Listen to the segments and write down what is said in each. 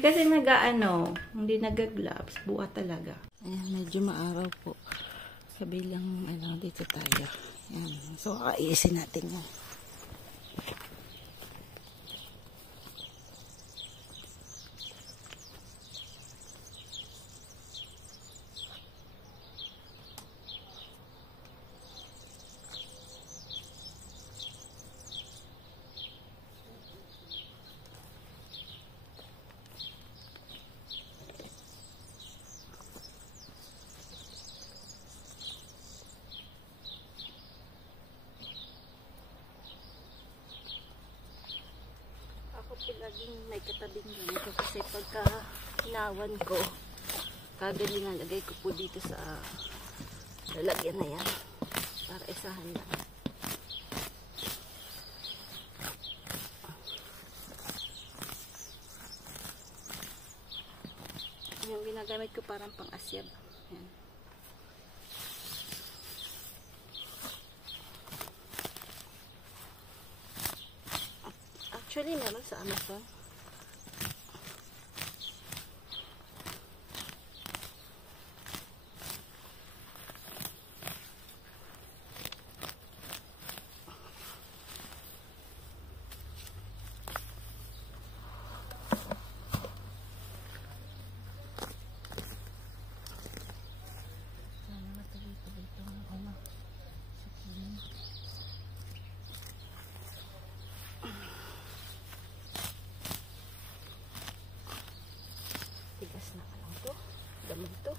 kasi nag-ano, hindi nag-gloves, buha talaga. Ayan, medyo maaraw po. Kabilang, ano, dito tayo. Ayan. So, kaisin natin yan. Laging may katabing ganito kasi pagka hinawan ko, kagalingan lagay ko po dito sa lalagyan na yan para isahan lang. Yung ginagamit ko parang pang asyab. Yan. Actually, meron sa Amazon. Tigas na lang to. Dami to.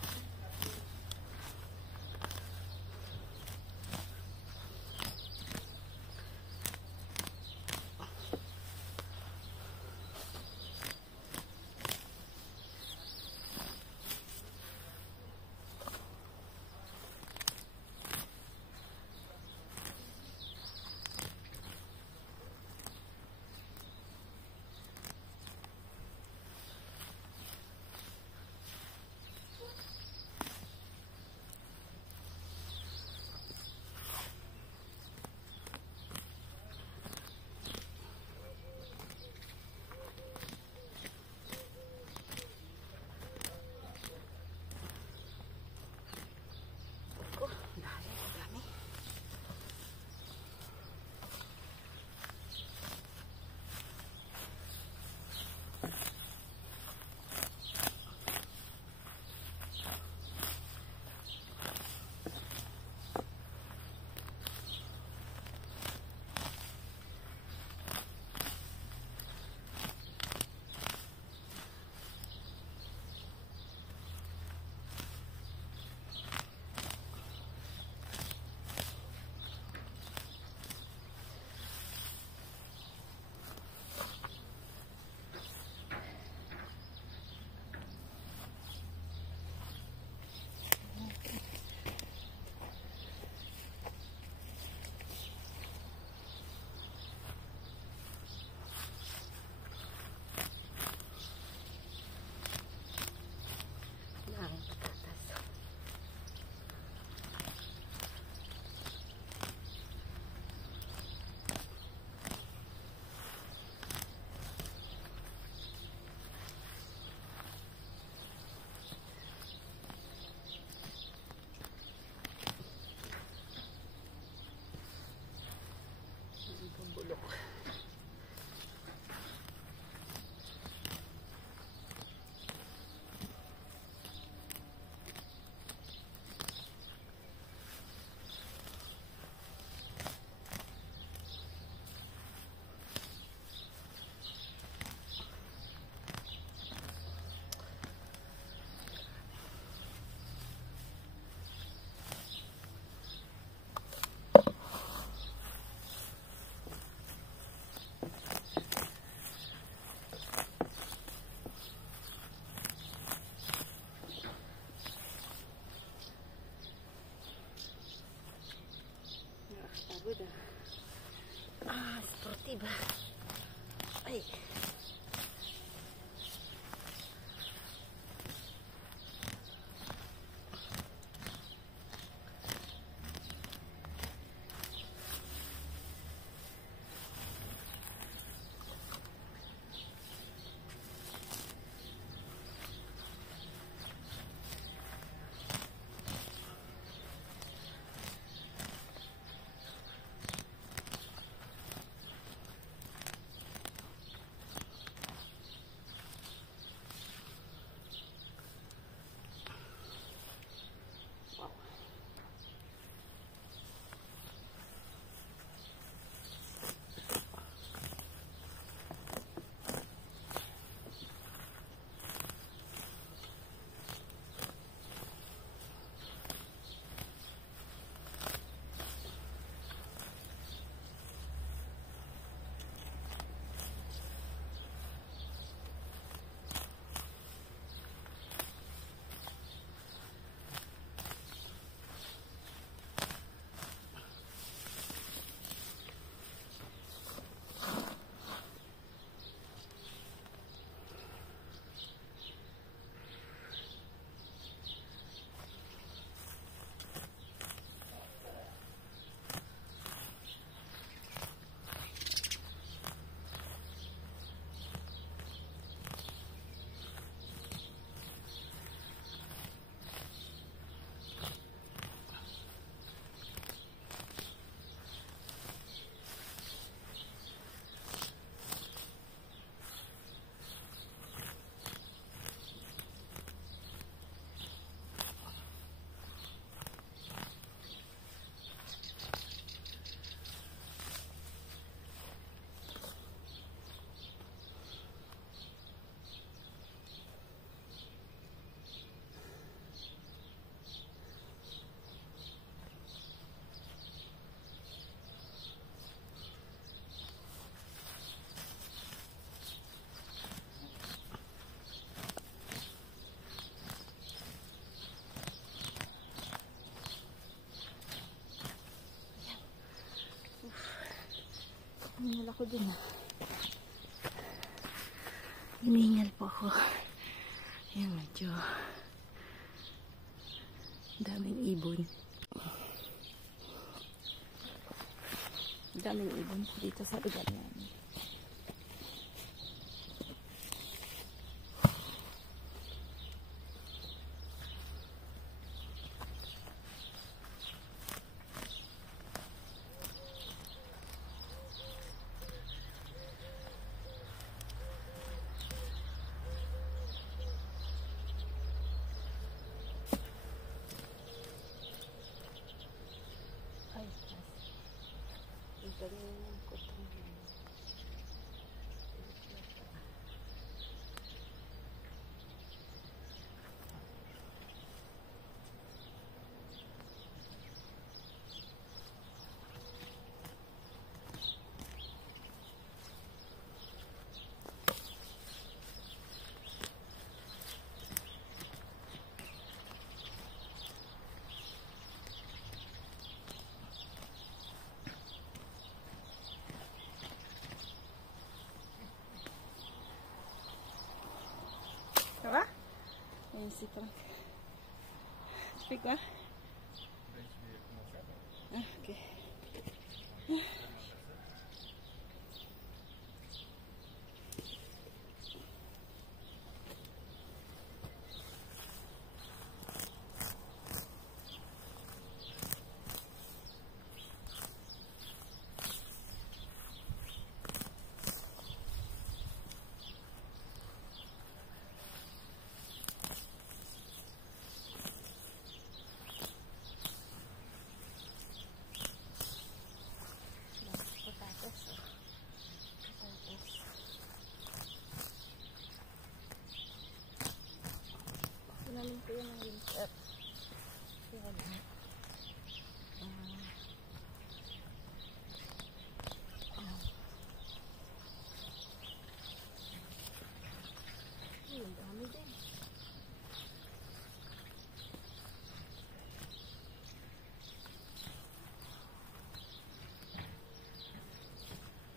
Sportiva. Ay. Humingal ako dun ah. Humingal po ako. Ayan, medyo daming ibon. Daming ibon po dito sa lugar namin. Ganyan ko ito. Diba? Ayan si Frank. Speak ba? Ah, okay. Namin ko yun ang winter. Yan. Ang dami din.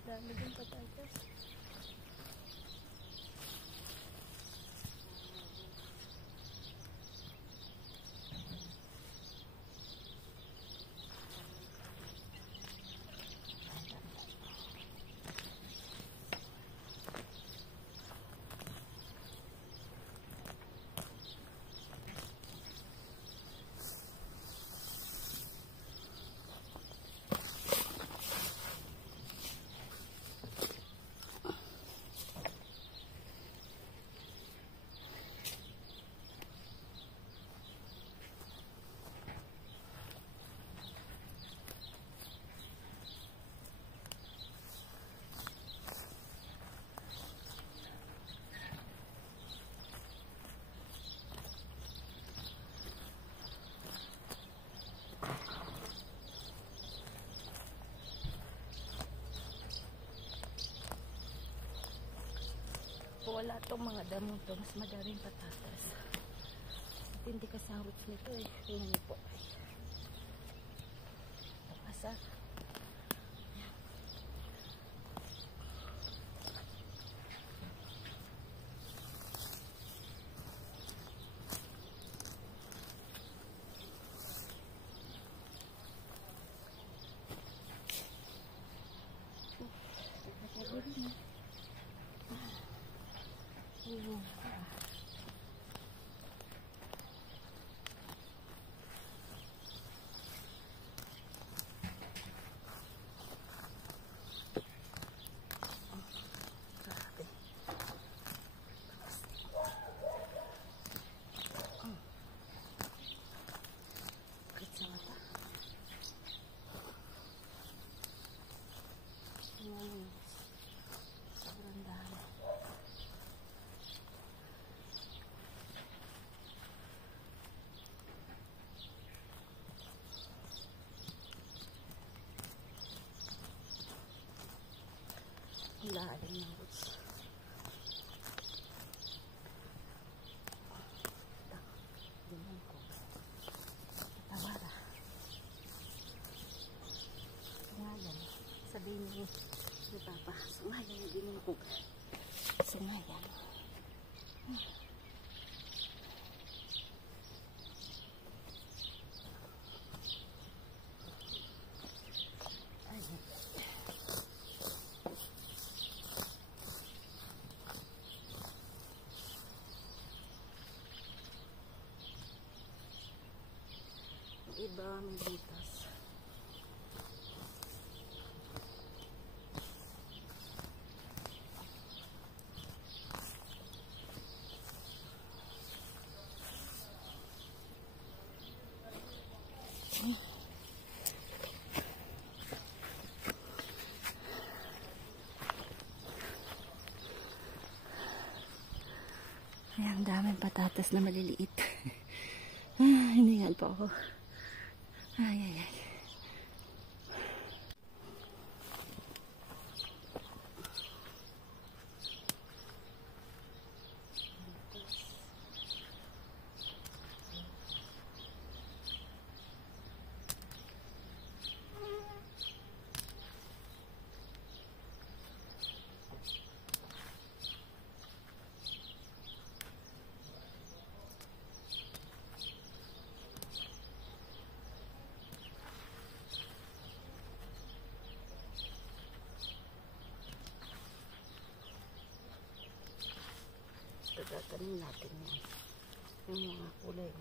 Dami din patatas. Kung wala itong mga damo to, mas madaling patatas. At hindi kasi ang roots nito eh. Tingnan niyo po. Asa? Sobrang dami. Lalim ng roots. Dinan ko. Tawara. Ngayon, sabihin niyo Sungayan na binungkog. Sungayan. Iba may butas. Ay, ang daming patatas na maliliit. Hiningal pa ako. Ay, ay, ay. Tatanin natin yan. Yung mga kulay.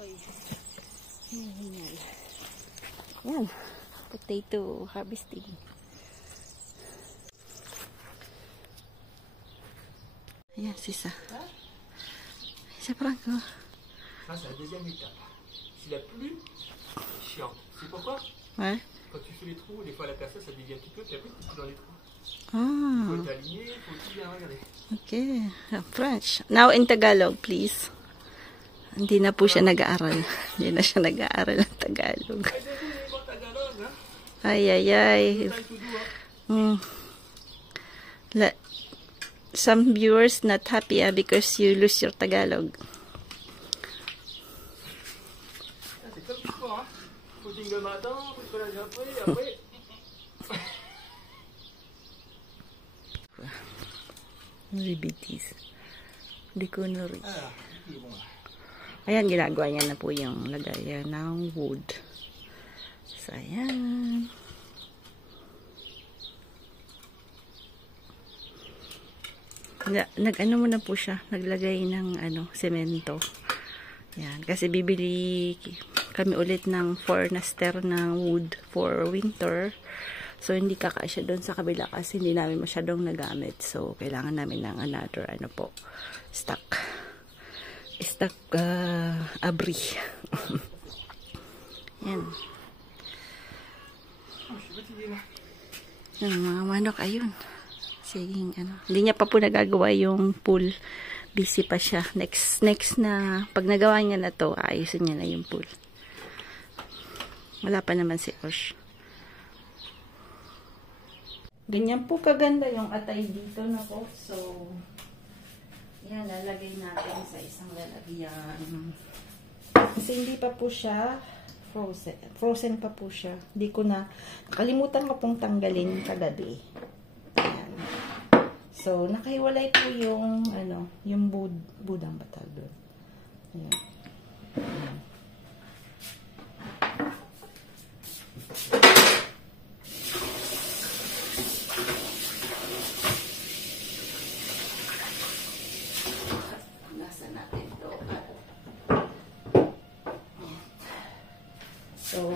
Ako'y hinihingal. Yan. Potato harvesting. Ayan, sisa. Sisa Franco. Ça, c'est la deuxième étape. C'est la plus chiante. C'est pourquoi? Ouais. Quand tu fais les trous, des fois la personne ça dévie un petit peu, puis après tu es dans les trous. Il Ah, faut t'aligner, il faut tout bien regarder. okay. French. Now in Tagalog, please. Hindi na po siya nag-aaral. Hindi na siya nag-aaral ng Tagalog. Ay, désolé, bon, Tagalog, hein? Ay, ay, ay. Taille tout doux, hein? Some viewers not happy because you lose your Tagalog. Ah, c'est comme du sport, hein? Footing le matin, bricolage après. Ribitis. Hindi ko na rin. Ah, c'est bon, là. Ayan, ginagawa niya na po yung lagayan ng wood. So, ayan. Nag-ano muna po siya, naglagay ng semento. Yan, kasi bibili kami ulit ng fornaster ng wood for winter. So, hindi kakasya doon sa kabila kasi hindi namin masyadong nagamit. So, kailangan namin ng another, stock abri. Yan. Yung mga manok, ayun. Sige, hindi niya pa po nagagawa yung pool. Busy pa siya. Next na, pag nagawa niya na to, ayusin niya na yung pool. Wala pa naman si Osh. Ganyan po kaganda yung atay dito na po. So, yan, lalagay natin sa isang lalagyan. Kasi hindi pa po siya frozen. Frozen pa po siya. Hindi ko na, nakalimutan ko pong tanggalin kagabi. Ayan. So, nakahiwalay po yung, yung budang batal doon. Ayan. Ayan. So,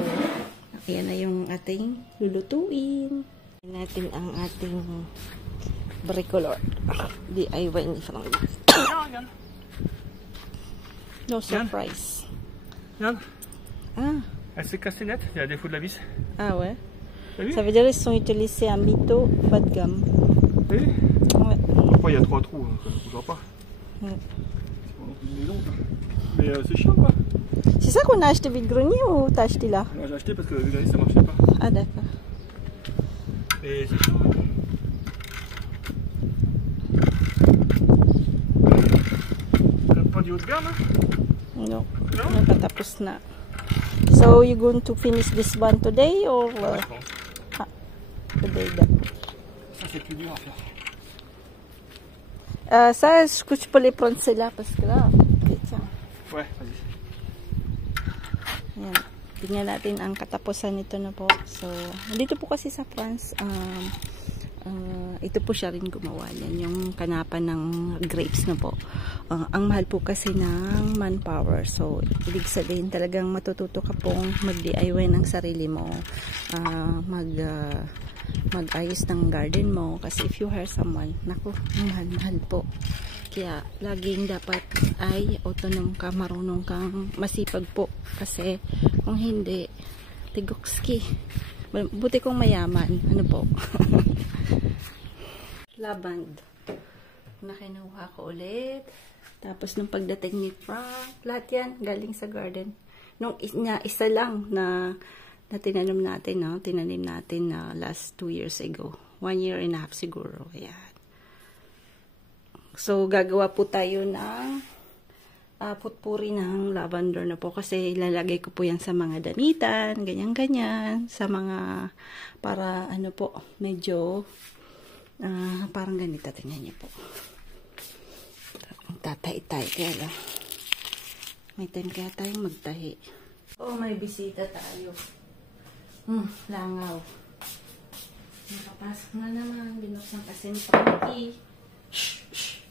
ayan na yung ating lulutuin. Ayan natin ang ating bricoleur. DIY ni Frank. No surprise. Regarde. Ah. Elle s'est cassée net, il y a des défaut de la vis. Ah ouais. T'as vu? Ça veut dire qu'ils sont utilisés en mytho bas de gamme. T'as vu? Ouais. Après, il y a 3 trous, hein, ça ne bougera pas. Ouais. C'est pas non plus une maison, ça. Mais c'est chiant, quoi. C'est ça qu'on a acheté vide grenier ou t'as acheté là? Moi, j'ai acheté parce que le grenier, ça marchait pas. Ah d'accord. Et c'est chiant. T'as pas du haut de gamme, hein? No. Non? Nakatapos na. So, you going to finish this one today or Ouais, je pense. today that? Ça, c'est plus dur à faire. Ça, je couche pas les prendre celle-là parce que là, okay, tiens. Ouais, vas-y. Yan. Tingnan natin ang katapusan nito na po. So, dito po kasi sa France, ito po siya rin gumawa yan. Yung kanapan ng grapes na po. Ang mahal po kasi ng manpower. So, ibig sabihin talagang matututo ka pong mag-DIY ng sarili mo. Mag-ayos ng garden mo. Kasi if you hire someone, naku, mahal po. Kaya, laging dapat ay autonom ka, marunong kang masipag po. Kasi, kung hindi, tigokski. Buti kong mayaman. Ano po? Lavand. Nakinuha ko ulit. Tapos, nung pagdating ni Frank, lahat yan, galing sa garden. Nung isa lang na tinanim natin, no? Tinanim natin last 2 years ago. 1 year and a half siguro. Ayan. So, gagawa po tayo ng putpuri ng lavender na po. Kasi ilalagay ko po yan sa mga damitan, ganyan-ganyan. Sa mga, para ano po, medyo, parang ganito. Tingnan niyo po. Tatay-tay. Kaya lang, may time kaya tayong magtahi. Oh, may bisita tayo. Langaw. Nakapasok na naman. Binuksan kasi ni Frankie. Shh! Shh!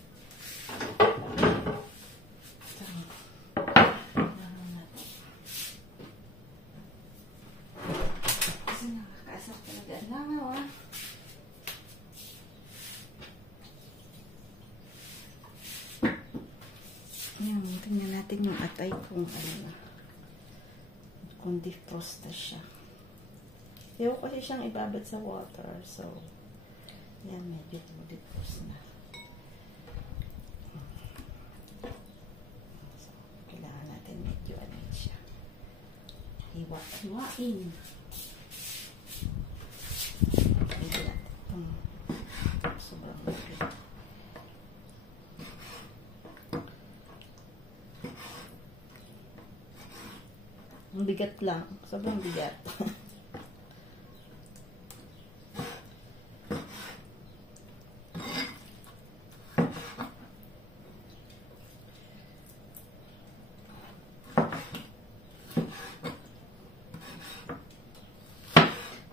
Kasi na natin yung atay kung ano na. Kung defrost na siya. Ayaw kasi siyang ibabad sa water. So, yan, medyo defrost na. So, kailangan natin medyo ano siya. Hiwa-hiwain. Medyo natin itong sobrang laki. Ang bigat lang. Sobrang bigat.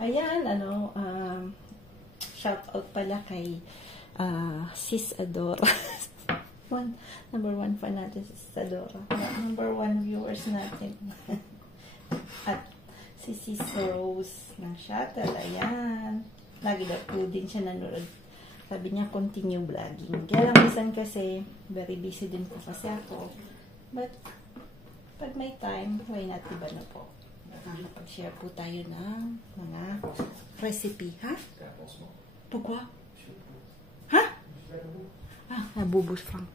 Ayan, shout out pala kay Sis Adora. Number 1 fan natin, Sis Adora. Number 1 viewers natin. At si Sis Rose ng Shuttle. Ayan. Lagi daw po din siya nanonood. Sabi niya, continue vlogging. Kaya lang minsan kasi, very busy din po kasi ako. But, pag may time, why not, iba na po. Nakakapag-share po tayo ng mga recipe, ha? Pourquoi? Ha? Nabubos, Frank.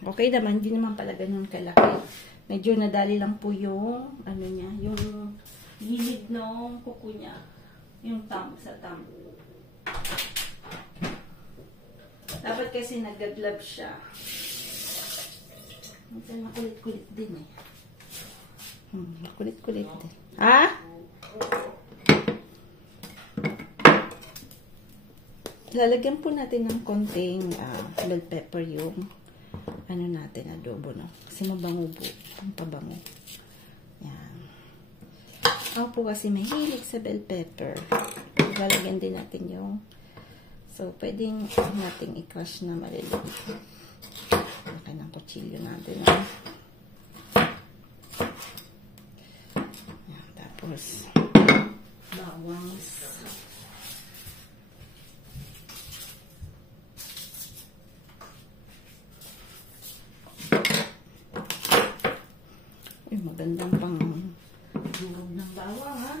Okay naman, hindi naman pala ganun kalaki. Medyo nadali lang po yung, ano niya, yung gilid ng kuko niya. Yung sa thumb. Dapat kasi nag-glove siya. Minsan makulit-kulit din eh. Makulit-kulit din. Ha? Lalagyan po natin ng konting bell pepper yung ano natin, adobo, no? Kasi mabango po. Pampabango. Yan. Ako po kasi mahilig sa bell pepper. Lalagyan din natin yung so, pwedeng nating i-crush na maliliit. Laki ng kutsilyo natin, no? Yan. Tapos bawang. Magandang pang durog ng bawang, ha?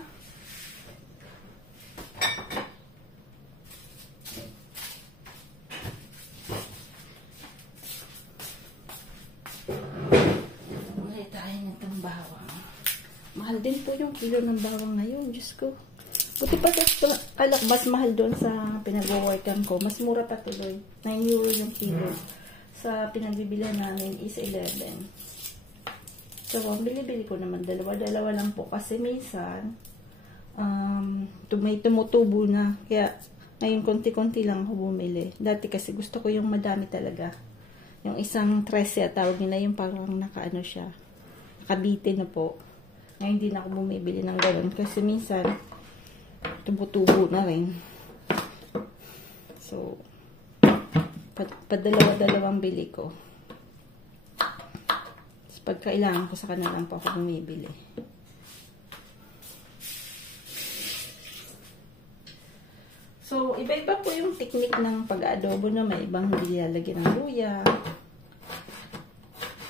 Mulay tayo ng bawang. Mahal din po yung kilo ng bawang ngayon. Diyos ko. Buti pa sa alak, mas mahal doon sa pinag-workan ko. Mas mura pa tuloy. 9 euro yung kilo. Sa pinagbibilan namin is 11. So, bili-bili ko naman. Dalawa-dalawa lang po. Kasi minsan, may tumutubo na. Kaya, ngayon, konti-konti lang ako bumili. Dati kasi gusto ko yung madami talaga. Yung isang 13, tawag nila yung parang nakaano siya. Nakabite na po. Ngayon, hindi na ako bumibili ng gano'n. Kasi minsan, tumutubo na rin. So, padalawa-dalawang bili ko. Pag kailangan ko sa kanila lang po ako bumibili. So, iba-iba po yung technique ng pag-adobo na may ibang hindi lalagyan ng luya.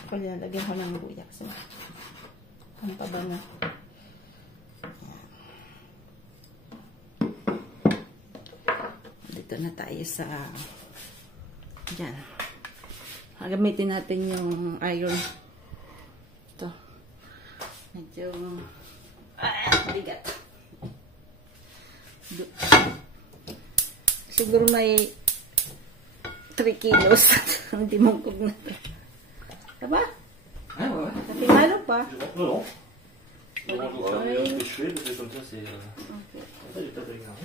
Ako lalagyan ko ng luya kasi ang pabango. Dito na tayo sa dyan. Gamitin natin yung iron. Medyo bigat. Siguro may 3 kilos. Hindi mongkog na ito. Diba? Ah ouais. Kasi malo pa. Non, non. Je fais parce que comme ça c'est... Okay. Ça j'ai pas regardé.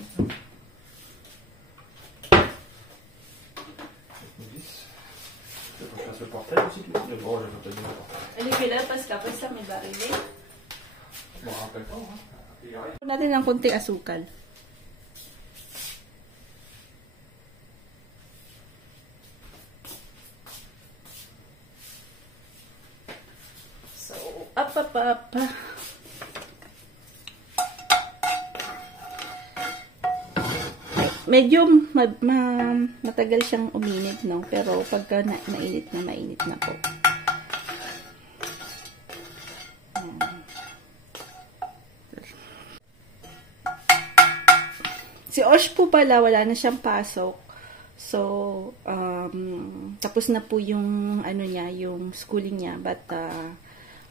Faut que je fasse le portail aussi. Le gros, je vais pas dire le portail. Ali pinapas kapag sa may barili. Je me rappelle pas, hein. Il y a rien. Natin ng konting asukal. So, up. Medyo matagal siyang uminit, no? Pero pagka mainit na po. Osh po pala, wala na siyang pasok. So, tapos na po yung, niya, yung schooling niya. But,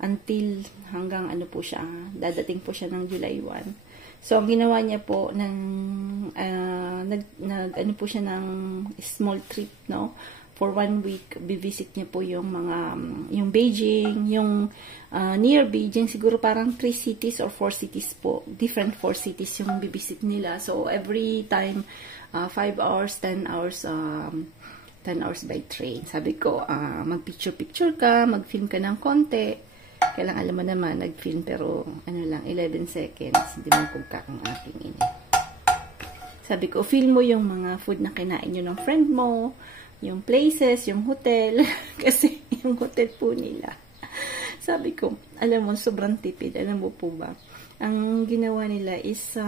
until hanggang po siya, dadating po siya ng July 1. So, ang ginawa niya po, po siya ng small trip, no? For 1 week, bivisit niya po yung yung Beijing, yung near Beijing, siguro parang 3 cities or 4 cities po. Different 4 cities yung bivisit nila. So, every time, 5 hours, 10 hours, 10 hours by train. Sabi ko, mag-picture-picture ka, mag-film ka ng konti. Kailangan alam mo naman, nag-film pero, 11 seconds. Hindi mo kugka ang aking ini. Sabi ko, film mo yung mga food na kinain nyo ng friend mo, yung places, yung hotel, kasi yung hotel po nila. Sabi ko, alam mo, sobrang tipid. Alam mo po ba? Ang ginawa nila is,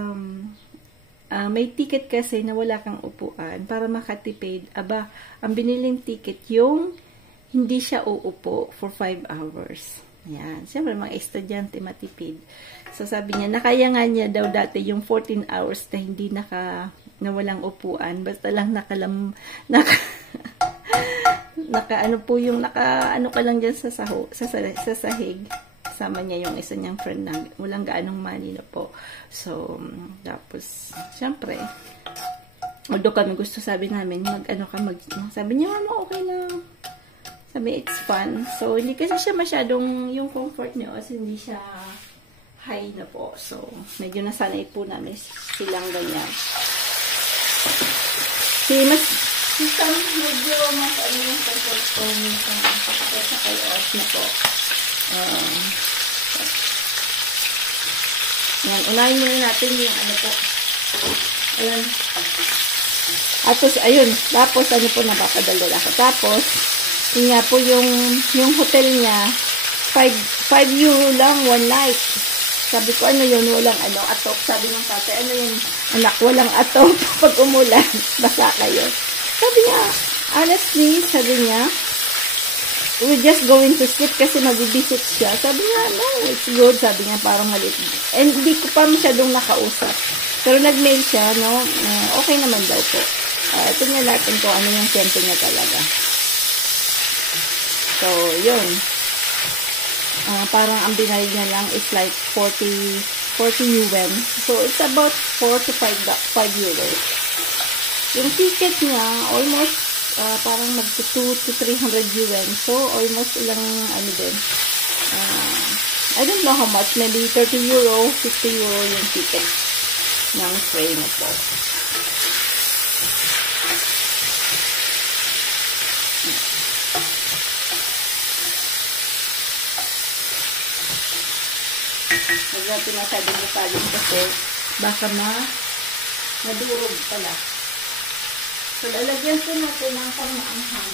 may ticket kasi na wala kang upuan para makatipid. Aba, ang biniling ticket yung hindi siya uupo for 5 hours. Ayan. Siyempre, mga estudyante matipid. So, sabi niya, nakaya nga niya daw dati yung 14 hours na hindi na walang upuan. Basta lang naka ka lang dyan sa sahig. Kasama niya yung isa niyang friend na walang gaanong money na po. So, tapos, syempre, although kami gusto, sabi namin, sabi niya, mama, okay na. Sabi, it's fun. So, hindi kasi siya masyadong, yung comfort niyo, kasi hindi siya high na po. So, medyo nasanay po namin silang ganyan. Medyo mas yung comfort ko minsan sa kay Osh na po. Yan, unahin muna natin yung po. Ayan. Tapos po napapadala ako. Tapos, yun nga po yung hotel niya, 5 euro lang, 1 night. Sabi ko, yun, walang atop. Sabi ng tatay, yun, anak, walang atop. Pag umulan, basa kayo. Sabi niya, honestly, sabi niya, we're just going to sleep kasi mag-visit siya. Sabi niya, no, it's good. Sabi niya, parang maliit. And hindi ko pa masyadong nakausap. Pero nag-mail siya, no, okay naman daw po. Tingnan natin kung ano yung kwento niya talaga. So, yun. Parang ang binayad niya lang is like 40 yuan. So, it's about 4 to 5 euros. Yung ticket niya, almost parang mag-2 to 300 yuan. So, almost ilang, din. I don't know how much. Maybe 30 euro, 50 euro yung ticket ng train na po. Huwag natin masyadong detalyin kasi baka madurog pala. So, lalagyan po natin ng pang-maanghang.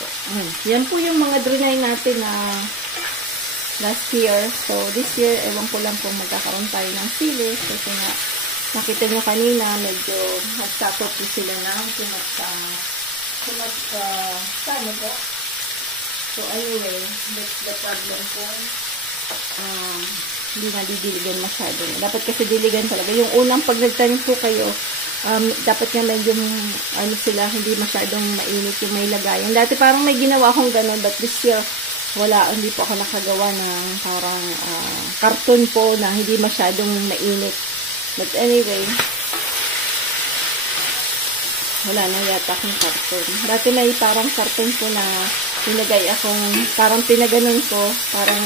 So, yan po yung mga drinay natin na last year. So, this year, ewan ko lang kung magkakaroon tayo ng sili kasi nga nakita nyo kanina, medyo nagtakot po sila ng saan po. So, anyway, that's the problem po. Hindi na didiligan masyado. Dapat kasi diligan talaga. Yung unang pag nagtanim po kayo, dapat nga medyo, sila, hindi masyadong mainit yung may lagayan. Dati parang may ginawa akong ganun, but this year, hindi po ako nakagawa ng parang karton po na hindi masyadong mainit. But anyway, wala na yata akong karton. Dati may parang karton po na pinagay akong, parang pinaganon ko, parang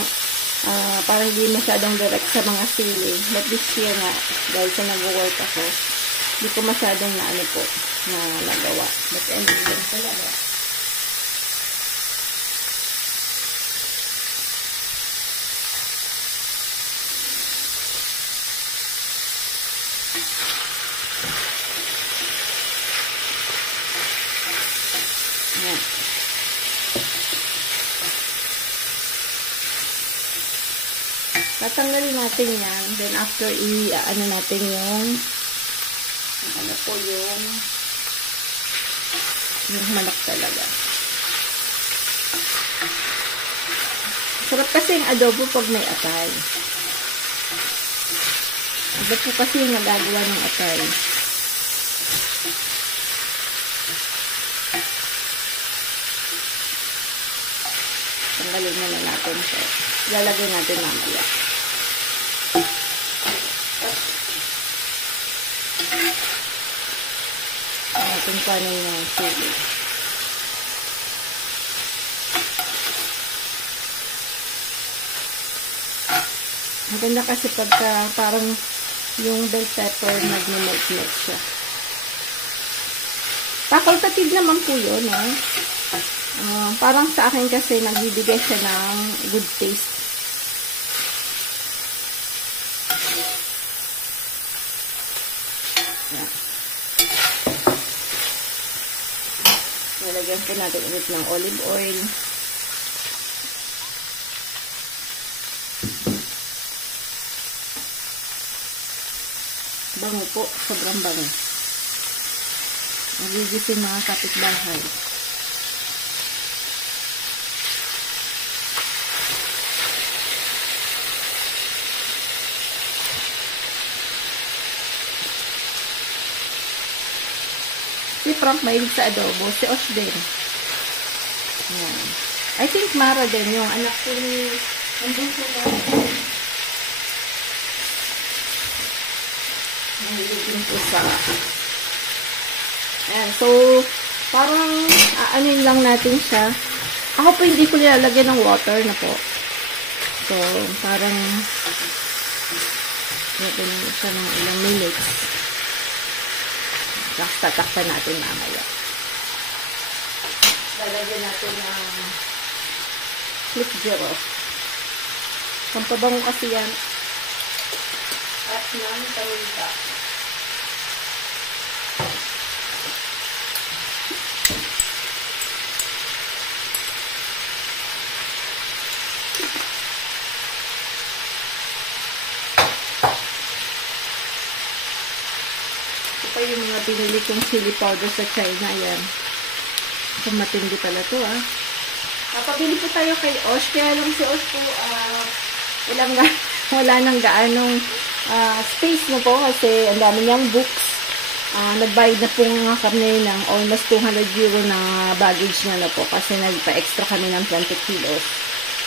hindi masyadong direct sa mga sili. But this year nga, dahil sa nag-work ako, hindi ko masyadong na nagawa. But anyway, talaga. Ayan. Tatanggalin natin yan. Then after natin yung yung manok talaga. Sarap kasi yung adobo pag may atay. Iba po kasi yung nagagawa ng atay. Tanggalin na natin siya. Lalagay natin mamaya. Natin paano yung sili. Maganda kasi pagka parang yung bell pepper nag-melt siya. Facultative naman po yun, no? Parang sa akin kasi nagbibigay siya ng good taste. Yan. Nalagyan po natin ulit ng olive oil. Bango po, sobrang bango. Nagigising mga kapitbahay. Si Frank mahilig sa adobo. Si Osh din. Yan. I think Mara din. Yung anak ko ni... Nandun ko na. Mahilig din po sa... Ayan. So, parang aanin lang natin siya. Ako po hindi ko nilalagyan ng water na po. So, parang... Lagyan siya ng ilang minutes. Tapos tatakpan natin mamaya. Lalagyan natin ng click zero. Pampabango kasi yan. At ng paminta. Pa yung mga binili kong chili powder sa China, yan. So, matindi pala to, ah. Napabili po tayo kay Osh, kaya lang si Osh po, wala nang gaanong space na po kasi ang dami niyang books. Nagbayad na po nga kami ng almost 200 euro na baggage na po kasi nagpa-extra kami ng 20 kilos.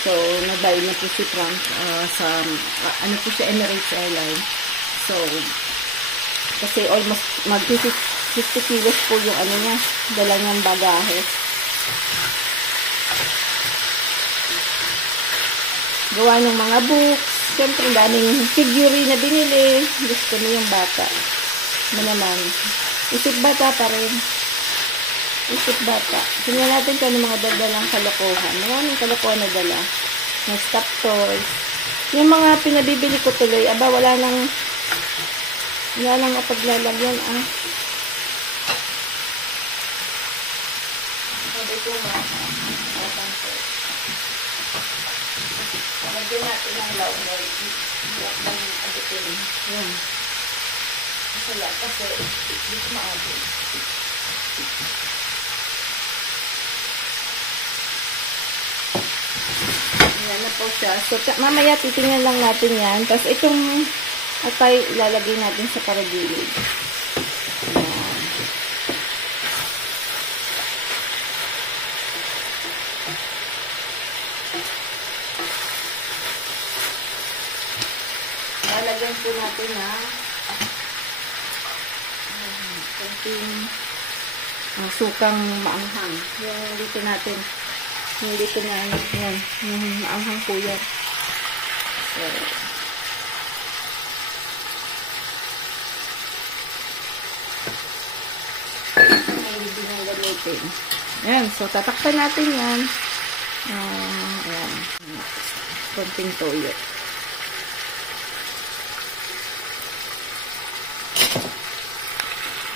So, nagbayad na po si Frank sa, ano po siya, Emirates Airlines. So, kasi almost mag 50 kilos po yung ano niya, dala niyang bagahe. Gawa ng mga books. Siyempre, daming figurine na binili. Gusto niyo yung bata. Naman. Isip bata pa rin. Isip bata. Tingnan natin kung ano mga dala ng kalokohan. Maraming kalokohan na dala. Na stop toys. Yung mga pinabibili ko tuloy, wala nang paglalagyan, Sabi ko nga, lagyan natin ng launoy. Iyak lang yung abutin. Yun. Masaya kasi, dito maabot. Yan na po siya. So, mamaya titingnan lang natin yan. Tapos itong atay ilalagay natin sa paragilid. Ayan. Lalagyan po natin na konting sukang maanghang. Yung dito natin. Yung dito na yan. Yung maanghang po yan. So, ayan, so tatakpan natin yan. Ayan. Konting toyo.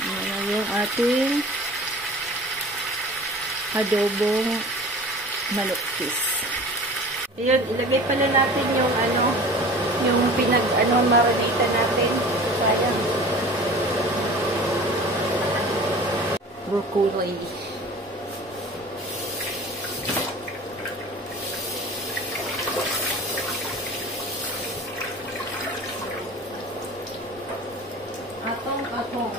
Ayan yung ating adobong manok fish. Ayan, ilagay pala natin yung yung marinata natin. Sayang. Broccoli. at home.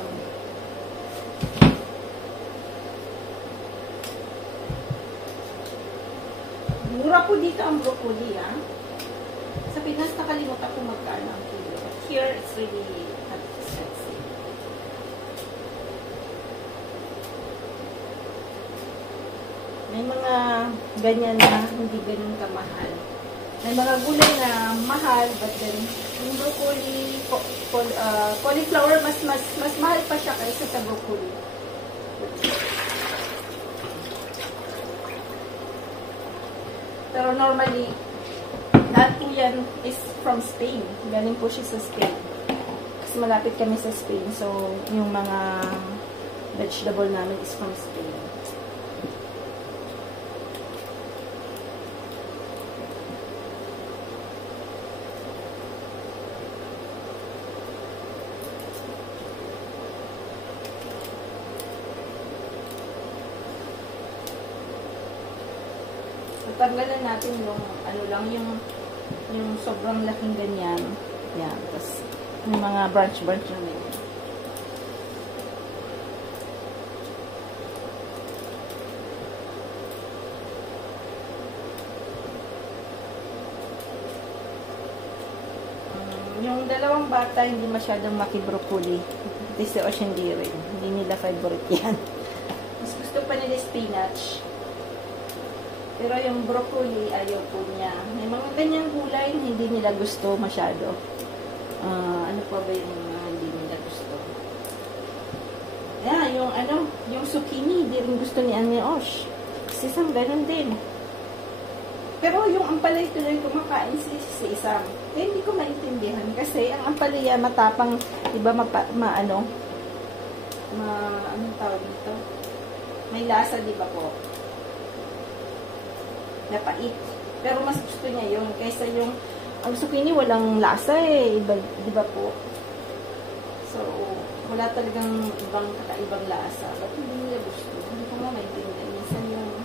Mura po dito ang broccoli, ha? Sa Pinas, nakalimutan ko magkano ang kilo. But here, it's really not expensive. May mga ganyan na hindi ganun kamahal. May mga gulay na mahal, but then yung broccoli, cauliflower, mas mahal pa siya kaysa sa broccoli. Pero normally, lahat po yan is from Spain. Galing po siya sa Spain. Kasi malapit kami sa Spain. So, yung mga vegetable namin is from Spain. Tanggalan natin yung ano lang yung sobrang laking ganyan. Yan, tapos yung mga branch na ganyan. Yung dalawang bata hindi masyadong makibroccoli. Kasi o hindi rin. Hindi nila favorite yan. Mas gusto pa nila spinach. Pero yung broccoli, ayaw po niya. May mga ganyang gulay, hindi nila gusto masyado. Ano pa ba yung hindi nila gusto? Yeah, yung zucchini, hindi rin gusto ni Ate Osh. Si Sam, ganun din. Pero yung ampalaya tuloy kumakain si Sam. Kaya hindi ko maintindihan. Kasi ang ampalaya matapang, iba anong tawag dito? May lasa, di ba po? Napait. Pero mas gusto niya yun. Kaysa yung, ang zucchini walang lasa eh. Iba, di ba po? So, wala talagang kakaibang lasa. Ba't hindi nila gusto? Hindi ko nga maintindihan. Minsan yung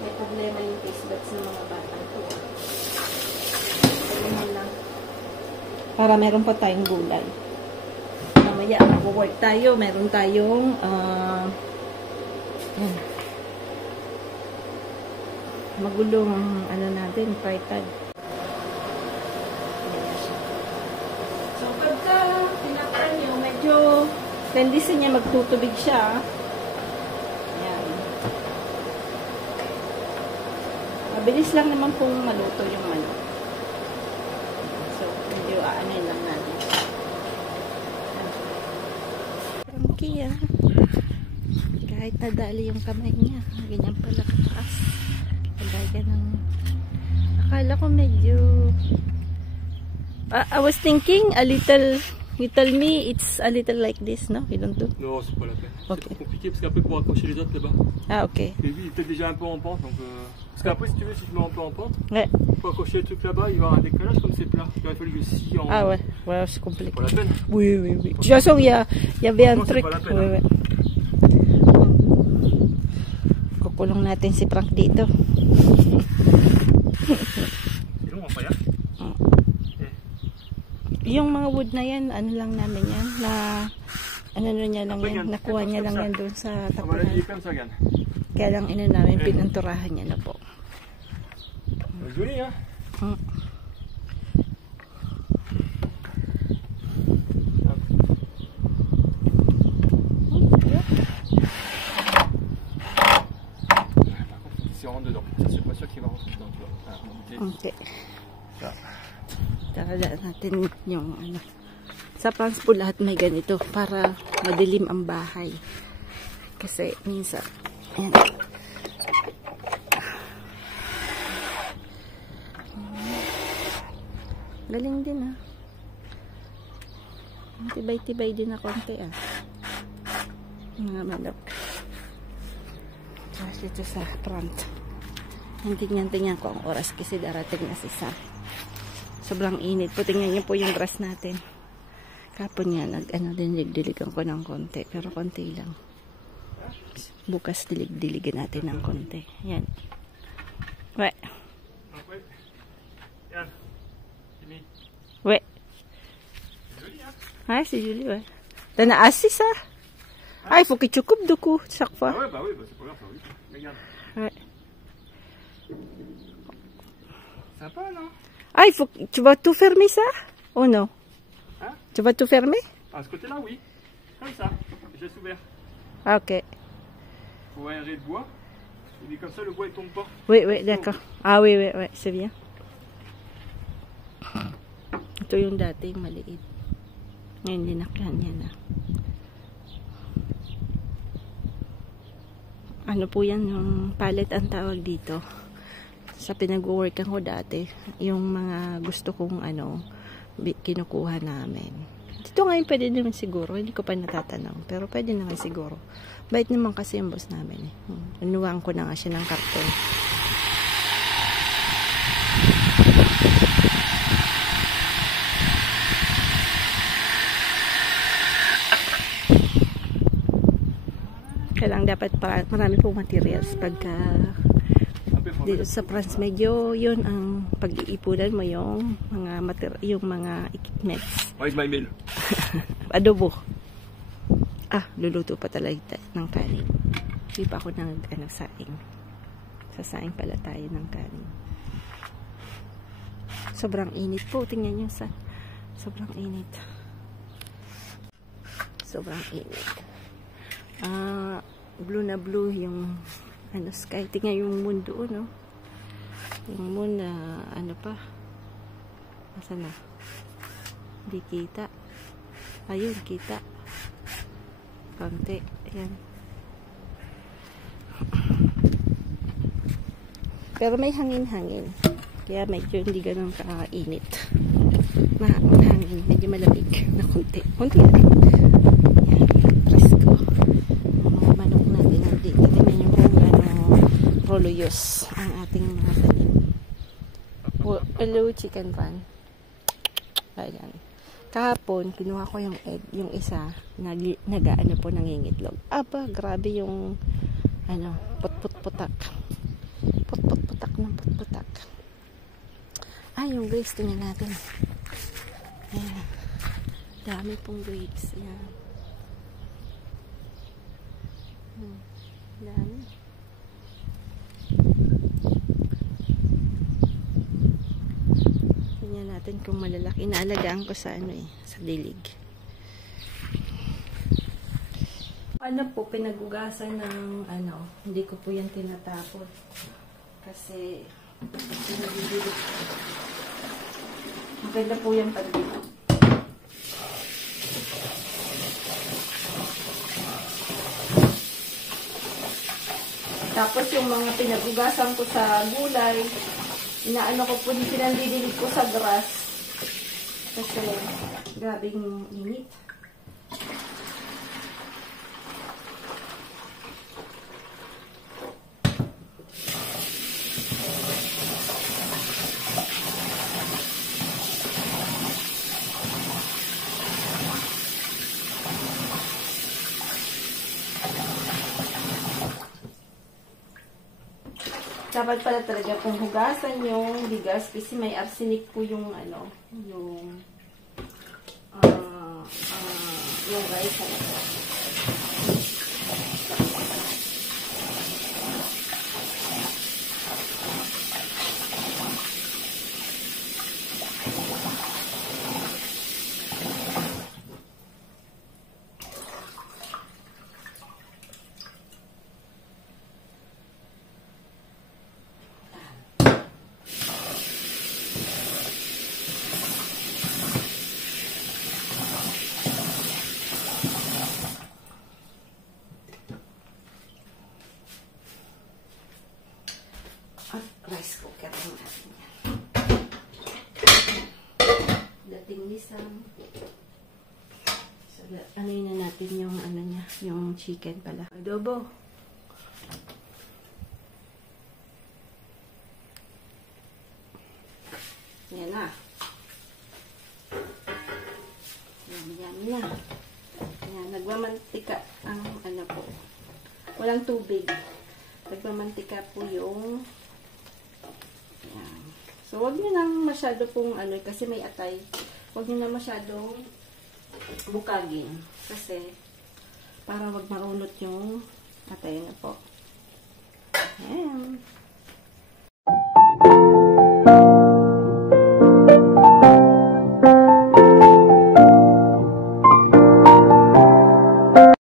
may problema yung taste buds ng mga bata ko. Kaya lang. Para meron pa tayong gulay. Mamaya, mag-work tayo. Meron tayong, yan. Magulong ano natin, fried. So, pagka pinakpan nyo, medyo tendency niya magtutubig siya. Ayan. Mabilis lang naman pong maluto yung manok. So, medyo aanin lang natin. Frankie, kahit nadali yung kamay niya, ganyan pala kataas. Akala ko medyo I was thinking a little, you tell me it's a little like this, no? You don't do? Non, c'est pas la peine. Okay. C'est compliqué parce qu'après pour accrocher les autres là-bas. Ah, ok. Mais oui, il était déjà un peu en pente. Donc, parce qu'après, si tu veux, si je mets un peu en pente, Ouais. pour accrocher le truc là-bas, il va y avoir un décalage comme c'est plat. Il aurait fallu que je scie en. Ah ouais, ouais, c'est compliqué. C'est pas la peine. Oui, oui, oui. De toute façon, il y avait un truc. C'est pas la peine. Oui, oui. Kukulong natin si Frank dito. Yung mga wood na yan, ano lang namin yan, na ano niya lang yan, nakuha niya lang yan doon sa tapunan. Kaya lang ina namin, pinanturahan niya na po. Joli, ha? Okay. Tara natin yung ano. Sa France po lahat may ganito para madilim ang bahay. Kasi minsan, ayan. Galing din ah. Tibay-tibay din na konti ah. Mga manok. Tapos dito sa front. Tingnan ko ang oras kasi darating na si Sam. Sobrang init po. Tingnan niyo po yung grass natin. Kapon nga, dilig-diligan ko ng konti. Pero konti lang. Bukas dilig-diligan natin ng konti. Yan. We. We. Ay, si Julie we. T'en as assez, ça? Ah, il faut que tu coupes du coup, chaque fois. Ah ouais, bah oui, bah c'est pas grave, ça, oui. Regarde. Ouais. Sympa, non? Ah, il faut que... Tu vas tout fermer, ça? Oh non? Hein? Tu vas tout fermer? À ce côté-là, oui. Comme ça. Je laisse ouvert. Ah, ok. Pour un ré de bois. Et comme ça, le bois, il tombe pas. Oui, oui, d'accord. Ah, oui, oui, oui, c'est bien. Ito yung dati, maliit. Ngayon, linakyan niya na. Ano po yan, yung pallet ang tawag dito. Sa pinag-workan ko dati, yung mga gusto kong kinukuha namin. Dito ngayon pwede naman siguro, hindi ko pa natatanong, pero pwede naman siguro. Bait naman kasi yung boss namin eh. Inuwaan ko na nga siya ng karton. Kailangan dapat marami pong materials pagka dito sa France medyo yun ang pag-iipunan mo yung mga equipments. Where's my meal? Adobo. Ah, luluto pa talaga ng kanin. Hindi pa ako saing. Sasaing pala tayo ng kanin. Sobrang init po. Tingnan nyo sa sobrang init. Sobrang init. Blue na blue yung sky. Tingnan yung moon doon, no? Yung moon na pa? Nasaan na? Hindi kita. Ayun, kita. Konti. Ayan. Pero may hangin-hangin. Kaya medyo hindi ganun ka-init. Mahangin. Medyo malamig na konti. Konti lang. Ayan. Presko. Manok natin. Tingnan yung roluyos ang ating mga tanim. Hello, chicken run. Ayan. Kahapon, kinuha ko yung egg, yung isa, nangingitlog. Aba, grabe yung, put-put-putak. Put-put-putak ng put-putak. Yung grapes, tingnan natin. Ayan. Dami pong grapes. Ayan. Dami. Tingnan natin kung malalaki. Inaalagaan ko sa sa dilig. Pinagugasan ng hindi ko po yan tinatapon. Kasi pinagdidilig. Maganda po yan pag dito. Tapos yung mga pinagugasan ko sa gulay, ko po, pinandidilig ko sa grass. Kasi, grabing init. Dapat pala talaga kung hugasan yung bigas kasi may arsenic po yung yung rice na rice cooker ng atin yan. Dating lisang. So, yun na natin yung yung chicken pala. Adobo. Yan na. Yummy na. Yan, nagmamantika ang po. Walang tubig. Nagmamantika po yung yan. So, wag nyo nang masyado pong kasi may atay. Wag nyo nang masyadong bukagin. Kasi, para wag marunot yung atay na po. Ayan.